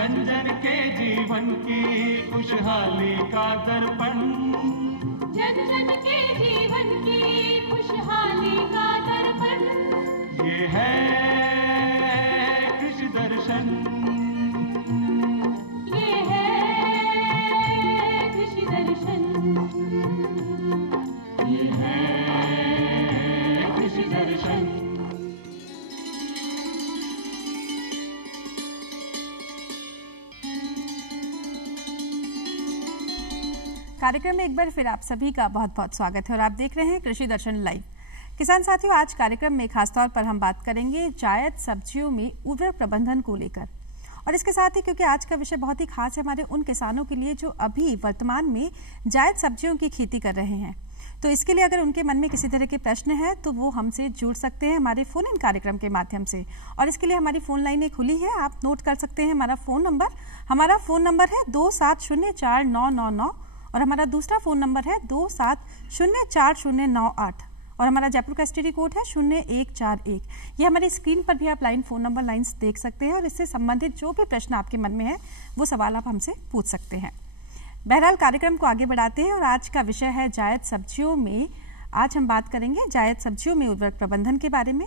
जन जन के जीवन की खुशहाली का दर्पण, जन जन के जीवन की खुशहाली का दर्पण, ये है कृषि दर्शन, ये है कृषि दर्शन, ये है कृषि दर्शन। कार्यक्रम में एक बार फिर आप सभी का बहुत बहुत स्वागत है और आप देख रहे हैं कृषि दर्शन लाइव। किसान साथियों, आज कार्यक्रम में खासतौर पर हम बात करेंगे जायद सब्जियों में उर्वरक प्रबंधन को लेकर, और इसके साथ ही क्योंकि आज का विषय बहुत ही खास है हमारे उन किसानों के लिए जो अभी वर्तमान में जायद सब्जियों की खेती कर रहे हैं। तो इसके लिए अगर उनके मन में किसी तरह के प्रश्न है तो वो हमसे जुड़ सकते हैं हमारे फोन इन कार्यक्रम के माध्यम से, और इसके लिए हमारी फोन लाइनें खुली है, आप नोट कर सकते हैं हमारा फोन नंबर है 27049999 और हमारा दूसरा फोन नंबर है 27040098 और हमारा जयपुर का STD कोड है 0141। ये हमारी स्क्रीन पर भी आप फोन नंबर लाइन्स देख सकते हैं और इससे संबंधित जो भी प्रश्न आपके मन में है वो सवाल आप हमसे पूछ सकते हैं। बहरहाल कार्यक्रम को आगे बढ़ाते हैं और आज का विषय है जायद सब्जियों में। आज हम बात करेंगे जायद सब्जियों में उर्वरक प्रबंधन के बारे में।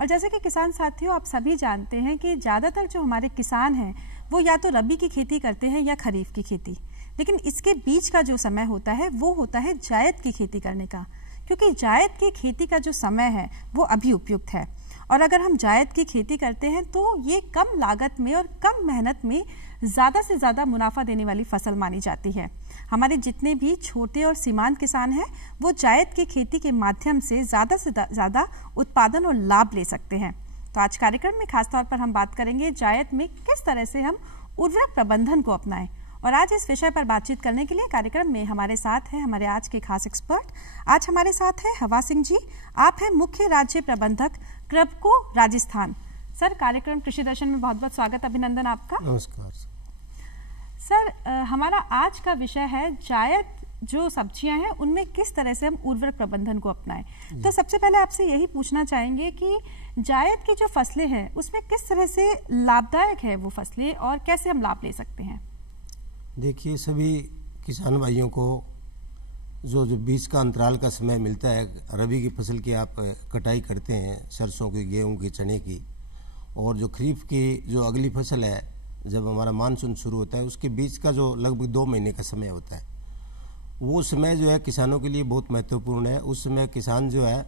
और जैसे कि किसान साथियों, आप सभी जानते हैं कि ज़्यादातर जो हमारे किसान हैं वो या तो रबी की खेती करते हैं या खरीफ की खेती, लेकिन इसके बीच का जो समय होता है वो होता है जायद की खेती करने का, क्योंकि जायद की खेती का जो समय है वो अभी उपयुक्त है। और अगर हम जायद की खेती करते हैं तो ये कम लागत में और कम मेहनत में ज़्यादा से ज़्यादा मुनाफा देने वाली फसल मानी जाती है। हमारे जितने भी छोटे और सीमांत किसान हैं वो जायद की खेती के माध्यम से ज़्यादा उत्पादन और लाभ ले सकते हैं। तो आज कार्यक्रम में खासतौर पर हम बात करेंगे जायद में किस तरह से हम उर्वरक प्रबंधन को अपनाएं। और आज इस विषय पर बातचीत करने के लिए कार्यक्रम में हमारे साथ हैं हमारे आज के खास एक्सपर्ट। आज हमारे साथ है हवा सिंह जी, आप हैं मुख्य राज्य प्रबंधक क्रबको राजस्थान। सर, कार्यक्रम कृषि दर्शन में बहुत बहुत स्वागत, अभिनंदन आपका। नमस्कार सर। हमारा आज का विषय है जायद जो सब्जियां हैं उनमें किस तरह से हम उर्वरक प्रबंधन को अपनाएं। तो सबसे पहले आपसे यही पूछना चाहेंगे कि जायद की जो फसलें हैं उसमें किस तरह से लाभदायक है वो फसलें और कैसे हम लाभ ले सकते हैं। देखिए, सभी किसान भाइयों को जो बीज का अंतराल का समय मिलता है, रबी की फसल की आप कटाई करते हैं, सरसों की, गेहूं की, चने की, और जो खरीफ की जो अगली फसल है जब हमारा मानसून शुरू होता है उसके बीच का जो लगभग 2 महीने का समय होता है, वो समय जो है किसानों के लिए बहुत महत्वपूर्ण है। उस समय किसान जो है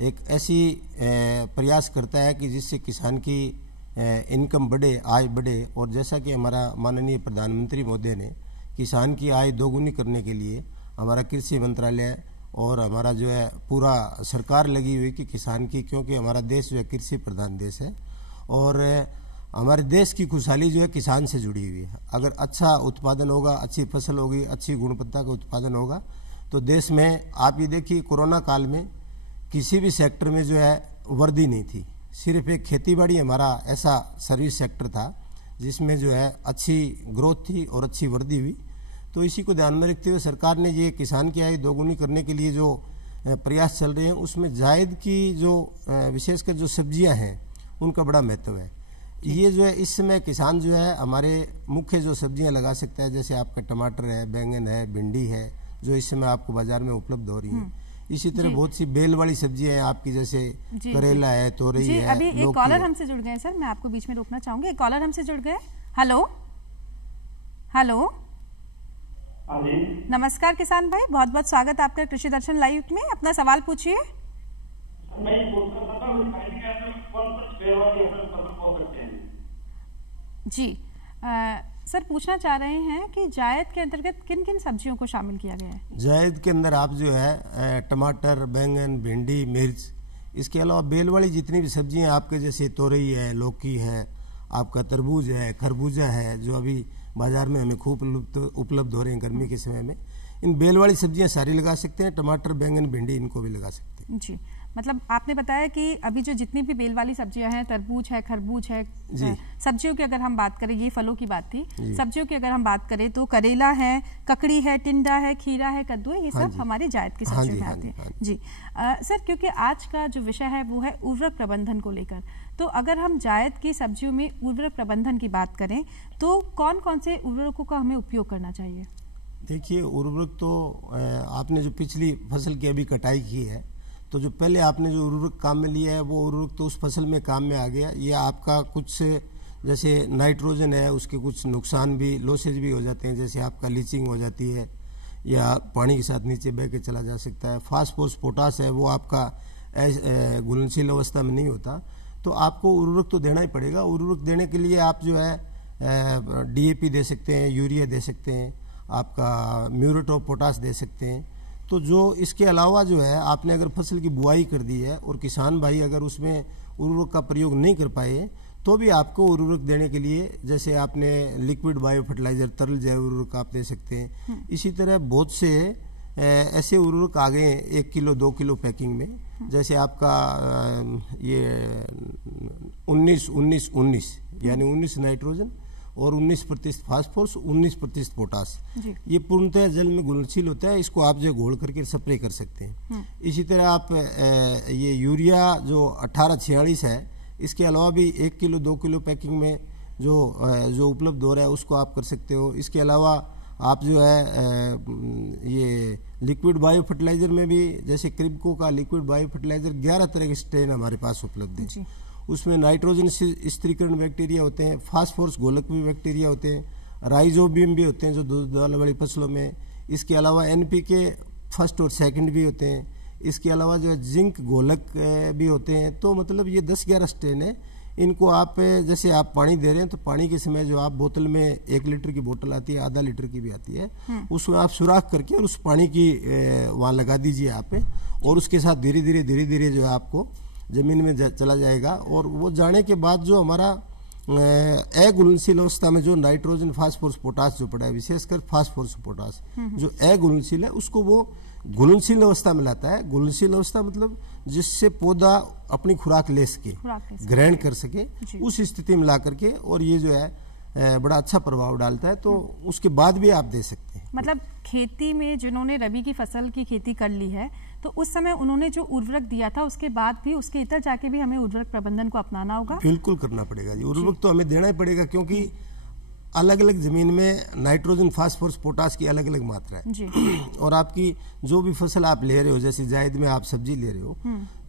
एक ऐसी प्रयास करता है कि जिससे किसान की इनकम बढ़े, आय बढ़े, और जैसा कि हमारा माननीय प्रधानमंत्री महोदय ने किसान की आय दोगुनी करने के लिए हमारा कृषि मंत्रालय और हमारा जो है पूरा सरकार लगी हुई कि किसान की, क्योंकि हमारा देश जो है कृषि प्रधान देश है और हमारे देश की खुशहाली जो है किसान से जुड़ी हुई है। अगर अच्छा उत्पादन होगा, अच्छी फसल होगी, अच्छी गुणवत्ता का उत्पादन होगा तो देश में, आप ये देखिए कोरोना काल में किसी भी सेक्टर में जो है वृद्धि नहीं थी, सिर्फ एक खेतीबाड़ी हमारा ऐसा सर्विस सेक्टर था जिसमें जो है अच्छी ग्रोथ थी और अच्छी वृद्धि हुई। तो इसी को ध्यान में रखते हुए सरकार ने ये किसान की आय दोगुनी करने के लिए जो प्रयास चल रहे हैं उसमें जायद की जो विशेषकर जो सब्जियां हैं उनका बड़ा महत्व है। ये जो है इस समय किसान जो है हमारे मुख्य जो सब्जियां लगा सकता है, जैसे आपका टमाटर है, बैंगन है, भिंडी है, जो इस समय आपको बाजार में उपलब्ध हो रही है। इसी तरह बहुत सी बेल वाली सब्जियां हैं आपकी, जैसे करेला है, तोरई है। अभी एक कॉलर हमसे जुड़ गए सर, मैं आपको बीच में रोकना चाहूंगी। एक कॉलर हमसे जुड़ गए। हेलो हेलो, नमस्कार किसान भाई, बहुत बहुत स्वागत आपका कृषि दर्शन लाइव में। अपना सवाल पूछिए। जी सर, पूछना चाह रहे हैं कि जायद के अंतर्गत किन किन सब्जियों को शामिल किया गया है। जायद के अंदर आप जो है टमाटर, बैंगन, भिंडी, मिर्च, इसके अलावा बेल वाली जितनी भी सब्जियां आपके, जैसे तोरई है, लौकी है, आपका तरबूज है, खरबूजा है, जो अभी बाजार में हमें खूब उपलब्ध हो रहे हैं गर्मी के समय में, इन बेल वाली सब्जियां सारी लगा सकते हैं। टमाटर, बैंगन, भिंडी, इनको भी लगा सकते हैं। जी, मतलब आपने बताया कि अभी जो जितनी भी बेल वाली सब्जियां हैं, तरबूज है, खरबूज है, सब्जियों की अगर हम बात करें, ये फलों की बात थी, सब्जियों की अगर हम बात करें तो करेला है, ककड़ी है, टिंडा है, खीरा है, कद्दू है, ये सब हमारी जायद की सब्जियों में आती है। जी सर, क्योंकि आज का जो विषय है वो है उर्वरक प्रबंधन को लेकर, तो अगर हम जायद की सब्जियों में उर्वरक प्रबंधन की बात करें तो कौन कौन से उर्वरकों का हमें उपयोग करना चाहिए? देखिए, उर्वरक तो आपने जो पिछली फसल की अभी कटाई की है, तो जो पहले आपने जो उर्वरक काम में लिया है वो उर्वरक तो उस फसल में काम में आ गया। ये आपका कुछ जैसे नाइट्रोजन है, उसके कुछ नुकसान भी, लॉसेज भी हो जाते हैं, जैसे आपका लीचिंग हो जाती है या पानी के साथ नीचे बह के चला जा सकता है। फास्फोरस, पोटास है, वो आपका घुलनशील अवस्था में नहीं होता, तो आपको उर्वरक तो देना ही पड़ेगा। उर्वरक देने के लिए आप जो है DAP दे सकते हैं, यूरिया दे सकते हैं, आपका म्यूरेट ऑफ पोटास दे सकते हैं। तो जो इसके अलावा जो है आपने अगर फसल की बुआई कर दी है और किसान भाई अगर उसमें उर्वरक का प्रयोग नहीं कर पाए, तो भी आपको उर्वरक देने के लिए जैसे आपने लिक्विड बायो फर्टिलाइजर, तरल जैव उर्वरक आप दे सकते हैं। इसी तरह बहुत से ऐसे उर्वरक आ गए 1 किलो 2 किलो पैकिंग में, जैसे आपका ये 19-19-19 यानी 19 नाइट्रोजन और 19% फास्फोरस, 18% पोटास, ये पूर्णतः जल में घुलनशील होता है। इसको आप जो घोल करके स्प्रे कर सकते हैं। इसी तरह आप ये यूरिया जो 1846 है, इसके अलावा भी 1 किलो 2 किलो पैकिंग में जो उपलब्ध हो रहा है उसको आप कर सकते हो। इसके अलावा आप जो है ये लिक्विड बायो फर्टिलाइजर में भी, जैसे क्रिब्को का लिक्विड बायो फर्टिलाइजर 11 तरह के स्ट्रेन हमारे पास उपलब्ध है। उसमें नाइट्रोजन स्थिरीकरण बैक्टीरिया होते हैं, फास्फोरस गोलक भी बैक्टीरिया होते हैं, राइजोबियम भी होते हैं जो दूध दाल वाली फसलों में। इसके अलावा NPK फर्स्ट और सेकंड भी होते हैं। इसके अलावा जो जिंक गोलक भी होते हैं। तो मतलब ये 10-11 स्ट्रेन है। इनको आप जैसे आप पानी दे रहे हैं तो पानी के समय जो आप बोतल में 1 लीटर की बोतल आती है, आधा लीटर की भी आती है, उसको आप सुराख करके और उस पानी की वहाँ लगा दीजिए आप, और उसके साथ धीरे धीरे जो है आपको जमीन में चला जाएगा। और वो जाने के बाद जो हमारा अघुलनशील अवस्था में जो नाइट्रोजन, फास्फोरस, पोटास जो पड़ा है, विशेषकर फास्फोरस पोटास जो अघुलनशील है, उसको वो घुलनशील अवस्था में लाता है। घुलनशील अवस्था मतलब जिससे पौधा अपनी खुराक ले सके, ग्रहण कर सके, उस स्थिति में ला करके, और ये जो है बड़ा अच्छा प्रभाव डालता है। तो उसके बाद भी आप दे सकते हैं। मतलब खेती में जिन्होंने रबी की फसल की खेती कर ली है, तो उस समय उन्होंने जो उर्वरक दिया था उसके बाद भी उसके इतर जाके भी हमें उर्वरक प्रबंधन को अपनाना होगा। बिल्कुल करना पड़ेगा जी, उर्वरक तो हमें देना ही पड़ेगा, क्योंकि अलग अलग जमीन में नाइट्रोजन, फास्फोरस, पोटास की अलग अलग मात्रा है जी। और आपकी जो भी फसल आप ले रहे हो, जैसे जायद में आप सब्जी ले रहे हो,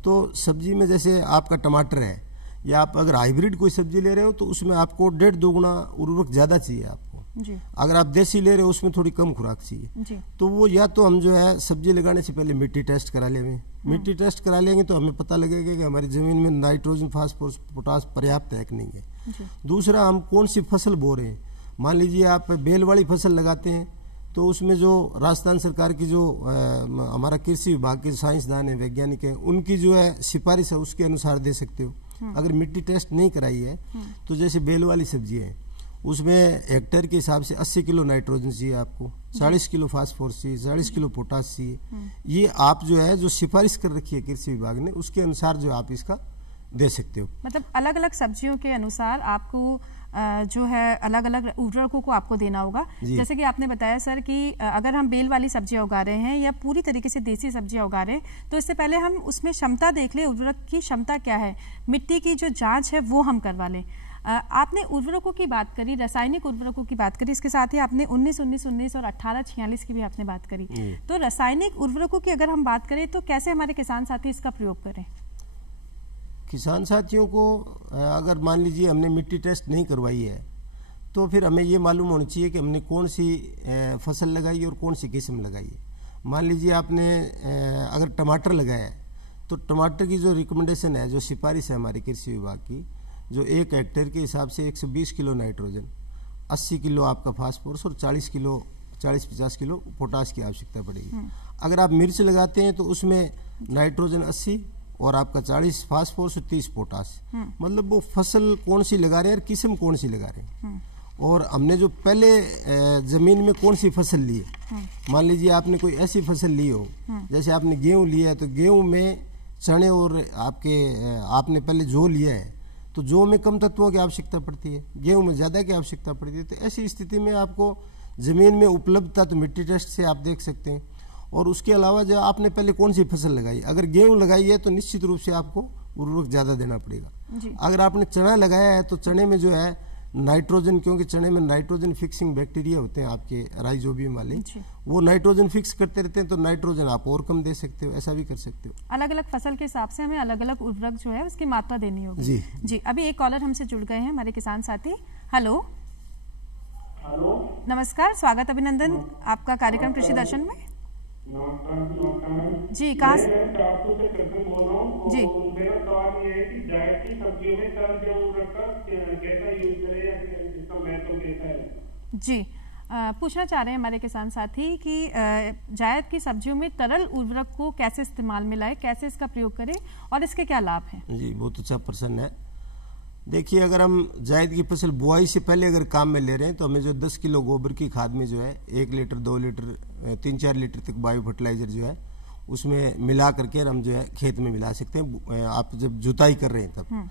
तो सब्जी में जैसे आपका टमाटर है, या आप अगर हाइब्रिड कोई सब्जी ले रहे हो तो उसमें आपको 1.5-2 गुना उर्वरक ज्यादा चाहिए आपको जी। अगर आप देसी ले रहे हो उसमें थोड़ी कम खुराक चाहिए। तो वो या तो हम जो है सब्जी लगाने से पहले मिट्टी टेस्ट करा लेंगे। मिट्टी टेस्ट करा लेंगे तो हमें पता लगेगा कि हमारी जमीन में नाइट्रोजन, फास्फोरस, पोटास पर्याप्त है कि नहीं है। दूसरा, हम कौन सी फसल बो रहे हैं। मान लीजिए आप बेल वाली फसल लगाते हैं, तो उसमें जो राजस्थान सरकार की जो हमारा कृषि विभाग के साइंसदान है, वैज्ञानिक है, उनकी जो है सिफारिश है, उसके अनुसार दे सकते हो। अगर मिट्टी टेस्ट नहीं कराई है तो जैसे बेल वाली सब्जी है, उसमें हेक्टेयर के हिसाब से 80 किलो नाइट्रोजन चाहिए आपको, 40 किलो फास्फोरस चाहिए, 40 किलो पोटास चाहिए। ये आप जो है जो सिफारिश कर रखी है कृषि विभाग ने, उसके अनुसार जो आप इसका दे सकते हो। मतलब अलग अलग सब्जियों के अनुसार आपको जो है अलग अलग उर्वरकों को आपको देना होगा। जैसे कि आपने बताया सर कि अगर हम बेल वाली सब्जियां उगा रहे हैं या पूरी तरीके से देसी सब्जियां उगा रहे हैं, तो इससे पहले हम उसमें क्षमता देख लें, उर्वरक की क्षमता क्या है, मिट्टी की जो जांच है वो हम करवा लें। आपने उर्वरकों की बात करी, रासायनिक उर्वरकों की बात करी, इसके साथ ही आपने 19-19-19 और 18-46 की भी आपने बात करी। तो रासायनिक उर्वरकों की अगर हम बात करें तो कैसे हमारे किसान साथी इसका प्रयोग करें? किसान साथियों को अगर मान लीजिए हमने मिट्टी टेस्ट नहीं करवाई है, तो फिर हमें ये मालूम होना चाहिए कि हमने कौन सी फसल लगाई और कौन सी किस्म लगाई है। मान लीजिए आपने अगर टमाटर लगाया है, तो टमाटर की जो रिकमेंडेशन है, जो सिफारिश है हमारी कृषि विभाग की, जो 1 हेक्टेयर के हिसाब से 120 किलो नाइट्रोजन, 80 किलो आपका फास्फोरस और 40-50 किलो पोटास की आवश्यकता पड़ेगी। अगर आप मिर्च लगाते हैं तो उसमें नाइट्रोजन 80 और आपका 40 फास्फोरस और 30 पोटास। मतलब वो फसल कौन सी लगा रहे हैं और किस्म कौन सी लगा रहे हैं, और हमने जो पहले जमीन में कौन सी फसल ली है। मान लीजिए आपने कोई ऐसी फसल ली हो, जैसे आपने गेहूं लिया है, तो गेहूं में चने और आपने पहले जौ लिया है तो जौ में कम तत्वों की आवश्यकता पड़ती है, गेहूं में ज़्यादा की आवश्यकता पड़ती है। तो ऐसी स्थिति में आपको ज़मीन में उपलब्धता तो मिट्टी टेस्ट से आप देख सकते हैं। और उसके अलावा जो आपने पहले कौन सी फसल लगाई, अगर गेहूं लगाई है तो निश्चित रूप से आपको उर्वरक ज़्यादा देना पड़ेगा। अगर आपने चना लगाया है तो चने में जो है नाइट्रोजन, क्योंकि चने में नाइट्रोजन फिक्सिंग बैक्टीरिया होते हैं आपके राइजोबियम वाले, वो नाइट्रोजन फिक्स करते रहते हैं, तो नाइट्रोजन आप और कम दे सकते हो, ऐसा भी कर सकते हो। अलग अलग फसल के हिसाब से हमें अलग अलग उर्वरक जो है उसकी मात्रा देनी होगी। जी जी, अभी एक कॉलर हमसे जुड़ गए हैं, हमारे किसान साथी। हेलो नमस्कार, स्वागत अभिनंदन आपका कार्यक्रम कृषि दर्शन में। जी कहाँ से? जी मेरा सवाल ये है कि जायद की सब्जियों में तरल उर्वरक का कैसा यूज करें या इसका महत्व कैसा है? जी पूछना चाह रहे हैं हमारे किसान साथी कि जायद की सब्जियों में तरल उर्वरक को कैसे इस्तेमाल में लाए, कैसे इसका प्रयोग करें और इसके क्या लाभ हैं? जी बहुत अच्छा प्रश्न है। देखिए, अगर हम जायद की फसल बुआई से पहले अगर काम में ले रहे हैं तो हमें जो 10 किलो गोबर की खाद में जो है 1 लीटर 2 लीटर 3-4 लीटर तक बायो फर्टिलाइजर जो है उसमें मिला करके हम जो है खेत में मिला सकते हैं, आप जब जुताई कर रहे हैं तब।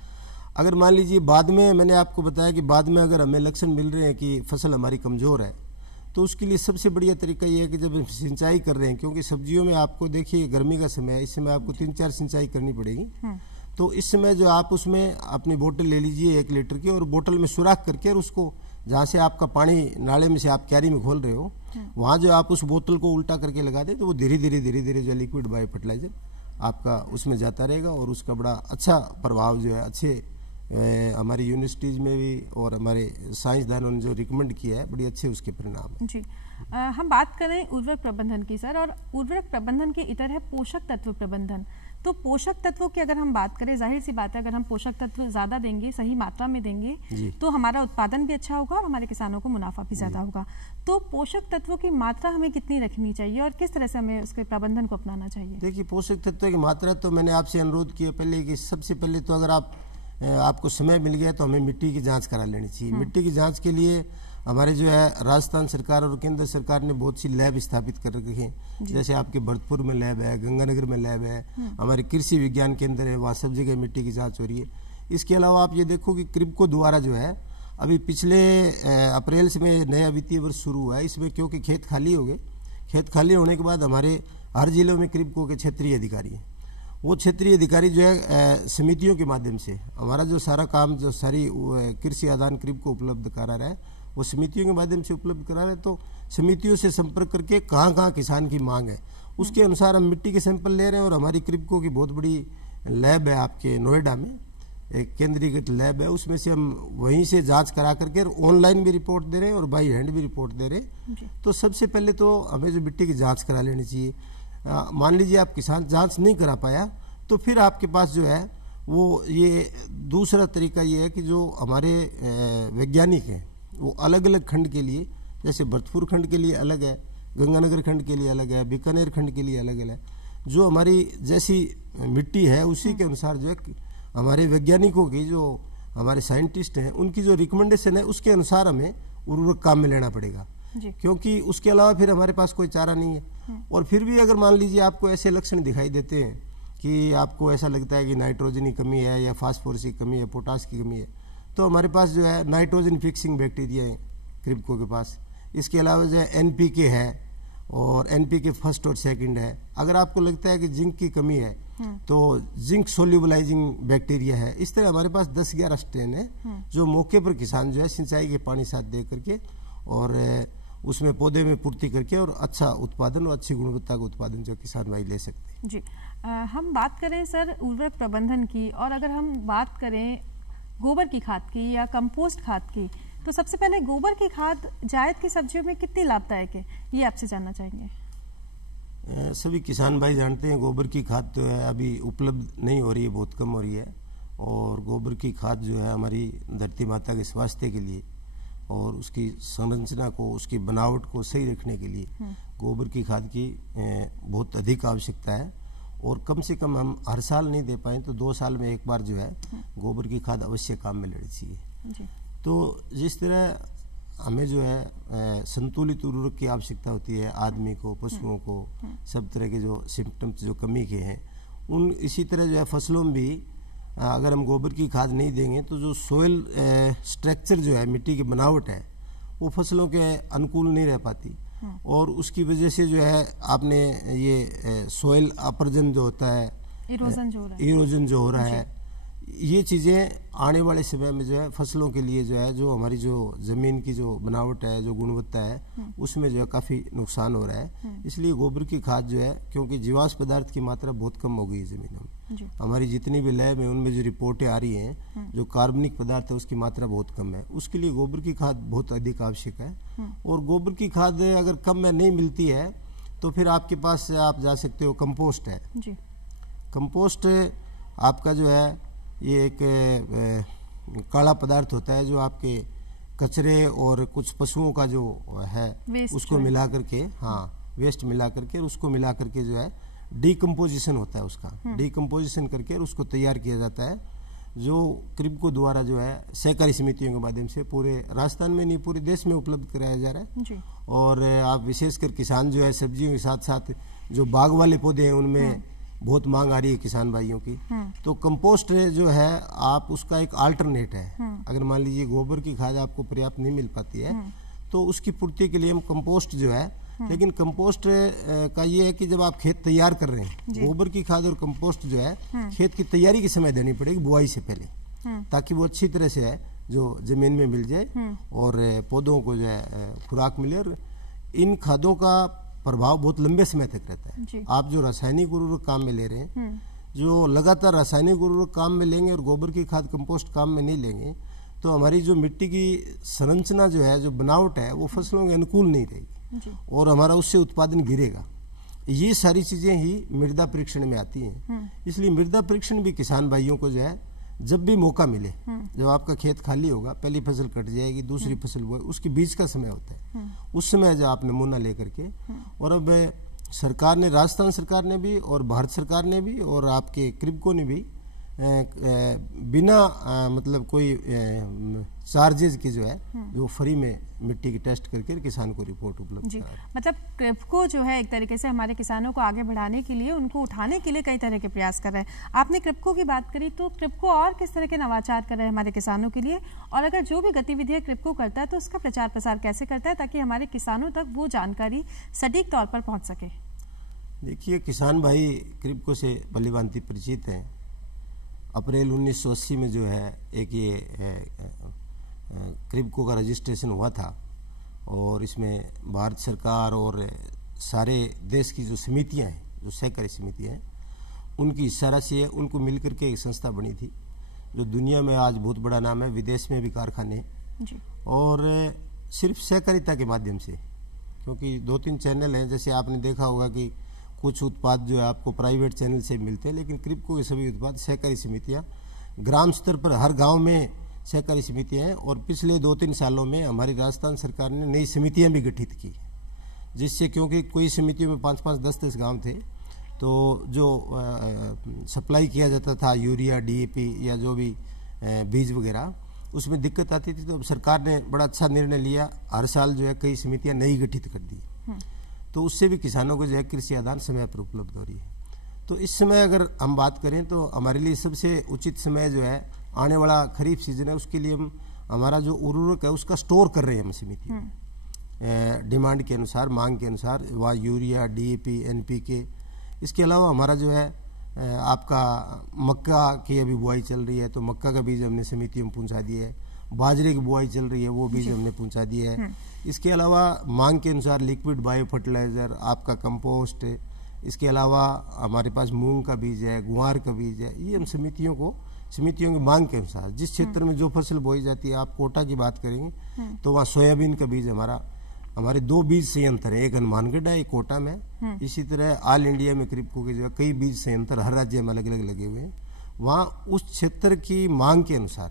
अगर मान लीजिए बाद में, मैंने आपको बताया कि बाद में अगर हमें लक्षण मिल रहे हैं कि फसल हमारी कमज़ोर है, तो उसके लिए सबसे बढ़िया तरीका ये है कि जब सिंचाई कर रहे हैं, क्योंकि सब्जियों में आपको देखिए गर्मी का समय है, इस समय आपको 3-4 सिंचाई करनी पड़ेगी। तो इस समय जो आप उसमें अपनी बोतल ले लीजिए 1 लीटर की, और बोतल में सुराख करके, और उसको जहाँ से आपका पानी नाले में से आप क्यारी में खोल रहे हो वहाँ जो आप उस बोतल को उल्टा करके लगा दें तो वो धीरे धीरे जो लिक्विड बायो फर्टिलाइजर आपका उसमें जाता रहेगा, और उसका बड़ा अच्छा प्रभाव जो है, अच्छे हमारी यूनिवर्सिटीज़ में भी और हमारे साइंसदानों ने जो रिकमेंड किया है, बड़ी अच्छे उसके परिणाम हैं। जी हम बात करें उर्वरक प्रबंधन की सर, और उर्वरक प्रबंधन के इतर है पोषक तत्व प्रबंधन। तो पोषक तत्वों की अगर हम बात करें, जाहिर सी बात है अगर हम पोषक तत्व ज़्यादा देंगे, सही मात्रा में देंगे तो हमारा उत्पादन भी अच्छा होगा और हमारे किसानों को मुनाफा भी ज़्यादा होगा। तो पोषक तत्वों की मात्रा हमें कितनी रखनी चाहिए और किस तरह से हमें उसके प्रबंधन को अपनाना चाहिए? देखिए, पोषक तत्वों की मात्रा तो मैंने आपसे अनुरोध किया पहले कि सबसे पहले तो अगर आपको समय मिल गया तो हमें मिट्टी की जाँच करा लेनी चाहिए। मिट्टी की जाँच के लिए हमारे जो है राजस्थान सरकार और केंद्र सरकार ने बहुत सी लैब स्थापित कर रखी हैं, जैसे आपके भरतपुर में लैब है, गंगानगर में लैब है, हमारे कृषि विज्ञान केंद्र है, वहाँ सब जगह मिट्टी की जांच हो रही है। इसके अलावा आप ये देखो कि क्रिप्को द्वारा जो है अभी पिछले अप्रैल से में नया वित्तीय वर्ष शुरू हुआ है, इसमें क्योंकि खेत खाली हो गए, खेत खाली होने के बाद हमारे हर जिलों में क्रिप्को के क्षेत्रीय अधिकारी हैं। वो क्षेत्रीय अधिकारी जो है समितियों के माध्यम से हमारा जो सारा काम, जो सारी कृषि आदान क्रिप्को उपलब्ध करा रहा है, वो समितियों के माध्यम से उपलब्ध करा रहे। तो समितियों से संपर्क करके कहाँ कहाँ किसान की मांग है उसके अनुसार हम मिट्टी के सैंपल ले रहे हैं। और हमारी क्रिप्को की बहुत बड़ी लैब है आपके नोएडा में, एक केंद्रीकृत लैब है, उसमें से हम वहीं से जांच करा करके ऑनलाइन भी रिपोर्ट दे रहे हैं और बाई हैंड भी रिपोर्ट दे रहे हैं। तो सबसे पहले तो हमें जो मिट्टी की जाँच करा लेनी चाहिए। मान लीजिए आप किसान जाँच नहीं करा पाया तो फिर आपके पास जो है वो ये दूसरा तरीका ये है कि जो हमारे वैज्ञानिक हैं वो अलग अलग खंड के लिए, जैसे भरतपुर खंड के लिए अलग है, गंगानगर खंड के लिए अलग है, बीकानेर खंड के लिए अलग है, जो हमारी जैसी मिट्टी है उसी के अनुसार जो है हमारे वैज्ञानिकों की, जो हमारे साइंटिस्ट हैं, उनकी जो रिकमेंडेशन है उसके अनुसार हमें उर्वरक काम में लेना पड़ेगा, क्योंकि उसके अलावा फिर हमारे पास कोई चारा नहीं है। और फिर भी अगर मान लीजिए आपको ऐसे लक्षण दिखाई देते हैं कि आपको ऐसा लगता है कि नाइट्रोजन की कमी है या फास्फोरस की कमी है, पोटास की कमी है, तो हमारे पास जो है नाइट्रोजन फिक्सिंग बैक्टीरिया है क्रिप्को के पास। इसके अलावा जो है एनपीके है, और एनपीके फर्स्ट और सेकंड है। अगर आपको लगता है कि जिंक की कमी है तो जिंक सोल्यूबलाइजिंग बैक्टीरिया है। इस तरह हमारे पास 10-11 स्ट्रेन है जो मौके पर किसान जो है सिंचाई के पानी साथ दे करके और उसमें पौधे में पूर्ति करके और अच्छा उत्पादन और अच्छी गुणवत्ता का उत्पादन जो किसान भाई ले सकते हैं। जी हम बात करें सर उर्वरक प्रबंधन की, और अगर हम बात करें गोबर की खाद की या कंपोस्ट खाद की, तो सबसे पहले गोबर की खाद जायद की सब्जियों में कितनी लाभदायक है, ये आपसे जानना चाहेंगे। सभी किसान भाई जानते हैं गोबर की खाद तो है अभी उपलब्ध नहीं हो रही है, बहुत कम हो रही है। और गोबर की खाद जो है हमारी धरती माता के स्वास्थ्य के लिए और उसकी संरचना को, उसकी बनावट को सही रखने के लिए गोबर की खाद की बहुत अधिक आवश्यकता है। और कम से कम हम हर साल नहीं दे पाए तो 2 साल में एक बार जो है गोबर की खाद अवश्य काम में लेनी चाहिए। तो जिस तरह हमें जो है संतुलित उर्वरक की आवश्यकता होती है आदमी को, पशुओं को, सब तरह के जो सिम्टम्स जो कमी के हैं उन इसी तरह जो है फसलों में भी अगर हम गोबर की खाद नहीं देंगे तो जो सोयल स्ट्रक्चर जो है, मिट्टी की बनावट है, वो फसलों के अनुकूल नहीं रह पाती और उसकी वजह से जो है आपने ये सोयल अपरजन जो होता है, इरोजन जो हो रहा है, ये चीज़ें आने वाले समय में जो है फसलों के लिए जो है, जो हमारी जो ज़मीन की जो बनावट है, जो गुणवत्ता है, उसमें जो है काफ़ी नुकसान हो रहा है। इसलिए गोबर की खाद जो है, क्योंकि जीवाश्म पदार्थ की मात्रा बहुत कम हो गई है ज़मीनों में, हमारी जितनी भी लैब है उनमें जो रिपोर्टें आ रही हैं, जो कार्बनिक पदार्थ है उसकी मात्रा बहुत कम है। उसके लिए गोबर की खाद बहुत अधिक आवश्यक है। और गोबर की खाद अगर कम में नहीं मिलती है तो फिर आपके पास आप जा सकते हो कंपोस्ट है। कंपोस्ट आपका जो है ये एक काला पदार्थ होता है जो आपके कचरे और कुछ पशुओं का जो है उसको मिला करके, हाँ, वेस्ट मिला करके उसको मिला करके जो है डीकम्पोजिशन होता है उसका, डीकम्पोजिशन करके उसको तैयार किया जाता है, जो क्रिप्को द्वारा जो है सहकारी समितियों के माध्यम से पूरे राजस्थान में नहीं पूरे देश में उपलब्ध कराया जा रहा है। और आप विशेषकर किसान जो है सब्जियों के साथ साथ जो बाग वाले पौधे हैं उनमें बहुत मांग आ रही है किसान भाइयों की। तो कंपोस्ट जो है आप उसका एक अल्टरनेट है। अगर मान लीजिए गोबर की खाद आपको पर्याप्त नहीं मिल पाती है तो उसकी पूर्ति के लिए हम कंपोस्ट जो है, लेकिन कंपोस्ट का ये है कि जब आप खेत तैयार कर रहे हैं, गोबर की खाद और कंपोस्ट जो है खेत की तैयारी के समय देनी पड़ेगी, बुआई से पहले, ताकि वो अच्छी तरह से है जो जमीन में मिल जाए और पौधों को जो है खुराक मिले। और इन खादों का प्रभाव बहुत लंबे समय तक रहता है। आप जो रासायनिक उर्वरक काम में ले रहे हैं, जो लगातार रासायनिक उर्वरक काम में लेंगे और गोबर की खाद कंपोस्ट काम में नहीं लेंगे तो हमारी जो मिट्टी की संरचना जो है, जो बनावट है, वो फसलों के अनुकूल नहीं रहेगी और हमारा उससे उत्पादन गिरेगा। ये सारी चीजें ही मृदा परीक्षण में आती हैं। इसलिए मृदा परीक्षण भी किसान भाइयों को जो है जब भी मौका मिले, जब आपका खेत खाली होगा, पहली फसल कट जाएगी, दूसरी फसल वो उसके बीच का समय होता है, उस समय जो आप नमूना लेकर के, और अब सरकार ने, राजस्थान सरकार ने भी और भारत सरकार ने भी और आपके क्रिप्को ने भी बिना मतलब कोई चार्जेज की जो है जो फ्री में मिट्टी की टेस्ट करके किसान को रिपोर्ट उपलब्ध जी। मतलब क्रिप्को जो है एक तरीके से हमारे किसानों को आगे बढ़ाने के लिए, उनको उठाने के लिए कई तरह के प्रयास कर रहे हैं। आपने क्रिप्को की बात करी, तो क्रिप्को और किस तरह के नवाचार कर रहे हैं हमारे किसानों के लिए, और अगर जो भी गतिविधियां क्रिप्को करता है तो उसका प्रचार प्रसार कैसे करता है ताकि हमारे किसानों तक वो जानकारी सटीक तौर पर पहुँच सके? देखिए, किसान भाई क्रिप्को से भलीभांति परिचित हैं। अप्रैल 1980 में जो है एक ये क्रिप्को का रजिस्ट्रेशन हुआ था और इसमें भारत सरकार और सारे देश की जो समितियां हैं, जो सहकारी समितियां हैं, उनकी हिस्सा राशि है, उनको मिलकर के एक संस्था बनी थी जो दुनिया में आज बहुत बड़ा नाम है, विदेश में भी कारखाने हैं। और सिर्फ सहकारिता के माध्यम से, क्योंकि 2-3 चैनल हैं, जैसे आपने देखा होगा कि कुछ उत्पाद जो है आपको प्राइवेट चैनल से मिलते हैं, लेकिन क्रिप्को के सभी उत्पाद सहकारी समितियां, ग्राम स्तर पर हर गांव में सहकारी समितियां हैं। और पिछले 2-3 सालों में हमारी राजस्थान सरकार ने नई समितियां भी गठित की, जिससे, क्योंकि कोई समितियों में 5-5, 10-10 गाँव थे, तो जो सप्लाई किया जाता था यूरिया, DAP या जो भी बीज वगैरह, उसमें दिक्कत आती थी। तो अब सरकार ने बड़ा अच्छा निर्णय लिया, हर साल जो है कई समितियां नई गठित कर दी, तो उससे भी किसानों को जो है कृषि आदान समय पर उपलब्ध हो रही है। तो इस समय अगर हम बात करें तो हमारे लिए सबसे उचित समय जो है आने वाला खरीफ सीजन है, उसके लिए हम हमारा जो उर्वरक है उसका स्टोर कर रहे हैं हम समिति डिमांड के अनुसार, मांग के अनुसार, वह यूरिया, DAP, NPK। इसके अलावा हमारा जो है आपका मक्का की अभी बुआई चल रही है, तो मक्का का बीज हमने समितियों में पहुँचा दिया है, बाजरे की बुआई चल रही है, वो बीज हमने पहुँचा दिया है। इसके अलावा मांग के अनुसार लिक्विड बायो फर्टिलाइज़र, आपका कंपोस्ट, इसके अलावा हमारे पास मूंग का बीज है, गुआर का बीज है, ये हम समितियों की मांग के अनुसार, जिस क्षेत्र में जो फसल बोई जाती है, आप कोटा की बात करेंगे तो वहाँ सोयाबीन का बीज हमारे 2 बीज संयंत्र है, एक हनुमानगढ़ है, एक कोटा में। इसी तरह ऑल इंडिया में क्रिप्को के जो कई बीज संयंत्र हर राज्य में अलग अलग लगे हुए हैं। वहाँ उस क्षेत्र की मांग के अनुसार,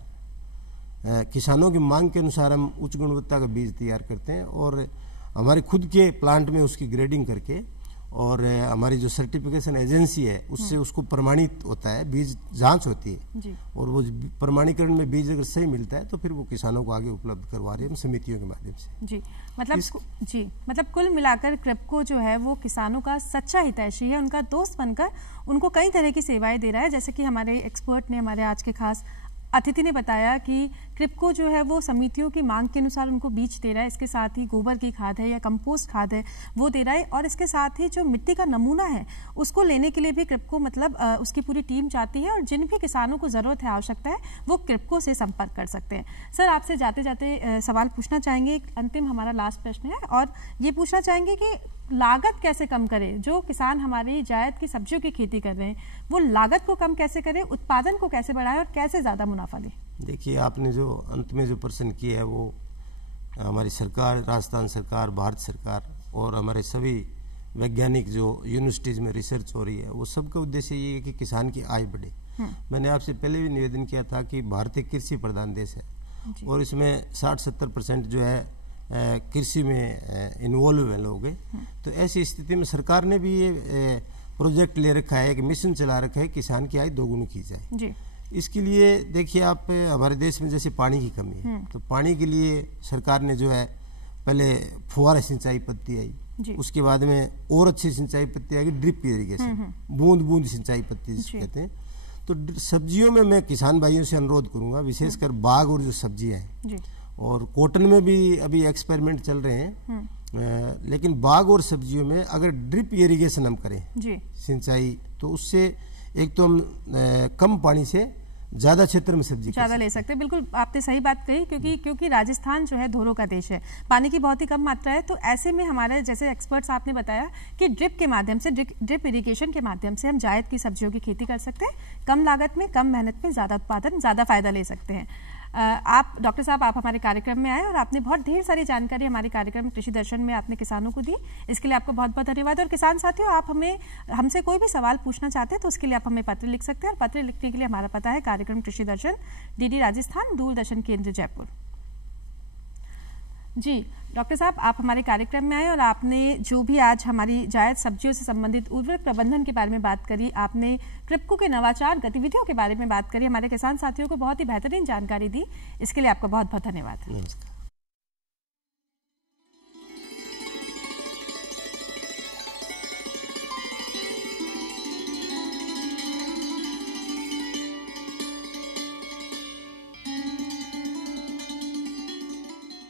किसानों की मांग के अनुसार हम उच्च गुणवत्ता का बीज तैयार करते हैं और हमारे खुद के प्लांट में उसकी ग्रेडिंग करके और हमारी जो सर्टिफिकेशन एजेंसी है उससे उसको प्रमाणित होता है, बीज जांच होती है जी। और वो प्रमाणीकरण में बीज अगर सही मिलता है तो फिर वो किसानों को आगे उपलब्ध करवा रहे हैं समितियों के माध्यम से। जी मतलब कुल मिलाकर क्रिप्को जो है वो किसानों का सच्चा हितैषी है, उनका दोस्त बनकर उनको कई तरह की सेवाएं दे रहा है। जैसे कि हमारे एक्सपर्ट ने, हमारे आज के खास अतिथि ने बताया कि क्रिप्को जो है वो समितियों की मांग के अनुसार उनको बीज दे रहा है, इसके साथ ही गोबर की खाद है या कंपोस्ट खाद है वो दे रहा है, और इसके साथ ही जो मिट्टी का नमूना है उसको लेने के लिए भी क्रिप्को मतलब उसकी पूरी टीम जाती है, और जिन भी किसानों को ज़रूरत है, आवश्यकता है, वो क्रिप्को से संपर्क कर सकते हैं। सर, आपसे जाते जाते सवाल पूछना चाहेंगे, अंतिम हमारा लास्ट प्रश्न है, और ये पूछना चाहेंगे कि लागत कैसे कम करें? जो किसान हमारी जायद की सब्जियों की खेती कर रहे हैं वो लागत को कम कैसे करें, उत्पादन को कैसे बढ़ाएं और कैसे ज़्यादा मुनाफा लें? देखिए, आपने जो अंत में जो प्रश्न किया है वो हमारी सरकार, राजस्थान सरकार, भारत सरकार और हमारे सभी वैज्ञानिक जो यूनिवर्सिटीज़ में रिसर्च हो रही है वो सबका उद्देश्य ये है कि किसान की आय बढ़े। मैंने आपसे पहले भी निवेदन किया था कि भारत एक कृषि प्रधान देश है और इसमें 60-70% जो है कृषि में इन्वॉल्व है लोग। तो ऐसी स्थिति में सरकार ने भी ये प्रोजेक्ट ले रखा है, कि मिशन चला रखा है किसान की आय दोगुनी की जाए जी। इसके लिए देखिए आप, हमारे देश में जैसे पानी की कमी है तो पानी के लिए सरकार ने जो है पहले फुहारा सिंचाई पद्धति आई, उसके बाद में और अच्छी सिंचाई पद्धति आई ड्रिप इरिगेशन, बूंद बूंद सिंचाई पद्धति जिसे कहते हैं। तो सब्जियों में मैं किसान भाइयों से अनुरोध करूंगा, विशेषकर बाग और जो सब्जियां हैं, और कॉटन में भी अभी एक्सपेरिमेंट चल रहे हैं, लेकिन बाग और सब्जियों में अगर ड्रिप इरिगेशन हम करें जी सिंचाई, तो उससे एक तो हम कम पानी से ज़्यादा क्षेत्र में सब्जी ज़्यादा ले सकते हैं। बिल्कुल आपने सही बात कही, क्योंकि राजस्थान जो है धोरों का देश है, पानी की बहुत ही कम मात्रा है। तो ऐसे में हमारे जैसे एक्सपर्ट्स आपने बताया कि ड्रिप के माध्यम से, ड्रिप इरिगेशन के माध्यम से हम जायद की सब्जियों की खेती कर सकते हैं, कम लागत में, कम मेहनत में, ज़्यादा उत्पादन, ज़्यादा फायदा ले सकते हैं। आप डॉक्टर साहब, आप हमारे कार्यक्रम में आए और आपने बहुत ढेर सारी जानकारी हमारे कार्यक्रम कृषि दर्शन में आपने किसानों को दी, इसके लिए आपको बहुत बहुत धन्यवाद। और किसान साथियों, आप हमसे कोई भी सवाल पूछना चाहते हैं तो उसके लिए आप हमें पत्र लिख सकते हैं, और पत्र लिखने के लिए हमारा पता है कार्यक्रम कृषि दर्शन, डीडी राजस्थान, दूरदर्शन केंद्र, जयपुर। जी डॉक्टर साहब, आप हमारे कार्यक्रम में आए और आपने जो भी आज हमारी जायद सब्जियों से संबंधित उर्वरक प्रबंधन के बारे में बात करी, आपने क्रिप्को के नवाचार गतिविधियों के बारे में बात करी, हमारे किसान साथियों को बहुत ही बेहतरीन जानकारी दी, इसके लिए आपका बहुत बहुत धन्यवाद। नमस्कार।